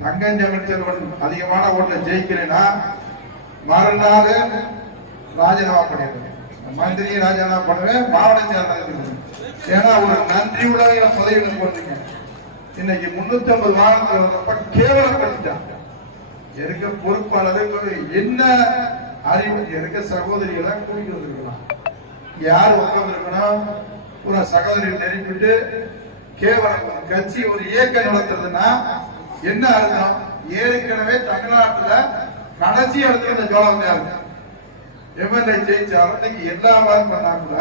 தங்கஞ்சமிழ்ச்செல்வன் அதிகமான ஓட்டுல ஜெயிக்கிறேன்னா மறுநாள் ராஜினாமா பண்ணிடுவேன் மந்திரியை ராஜினாமா பண்ணுவேன் மாவட்டம் ஏன்னா ஒரு நன்றி உலகில பதவியிடம் போட்டிருக்கேன். இன்னைக்கு முன்னூத்தி ஐம்பது வாகனத்தில் வந்தப்ப கேவலம் கட்டிட்டான் இருக்க பொறுப்பாளர் என்ன அறிவு இருக்க சகோதரிகளை கூட்டிட்டு வந்திருக்கலாம். யார் உட்கார்ந்துருக்கணும் ஒரு சகோதரி நெருப்பிட்டு கேவலம் ஒரு கட்சி ஒரு இயக்கம் நடத்துறதுன்னா என்ன அர்த்தம்? ஏற்கனவே தமிழ்நாட்டுல கடைசி இடத்துல இந்த ஜோலம் தான் இருக்கு. எம்எல்ஏ ஜெயிச்சாலும் இன்னைக்கு எல்லா மாதிரி பண்ணா கூட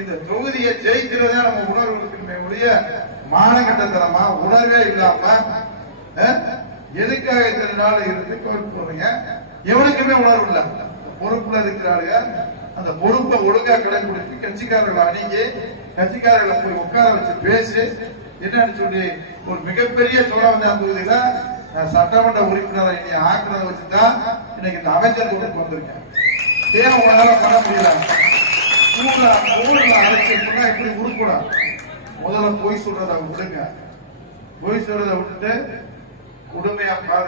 இந்த தொகுதியை ஜெயிக்கிறதே நம்ம உணர்வு இருக்குமே ஒழிய மானகட்டத்தனமா உணர்வே இல்லாம எதுக்காக இத்தனை நாள் இருந்து கோர்ட்டு போறீங்க? எவனுக்குமே உணர்வு இல்ல. பொறுப்புல இருக்கிறாருங்க அந்த பொறுப்பை ஒழுங்கா கடைபிடித்து கட்சிக்காரர்களை அணுகி கட்சிக்காரர்களை போய் உட்கார வச்சு பேசி என்னன்னு சொல்லி ஒரு மிகப்பெரிய சோழவந்தான் தொகுதியில நான் சட்டமன்ற உறுப்பினரை இனி ஆக்குறத வச்சுதான் இன்னைக்கு இந்த அமைச்சர் கூட்டத்துக்கு வந்திருக்கேன். ஏன் உங்களால பண்ண முடியல? ஊர்ல ஊர்ல அழைச்சிருக்கா இப்படி உருப்படும் முதல்ல பொய் சொல்றத விடுங்க. பொய் சொல்றத விட்டுட்டு உண்மையா பாருங்க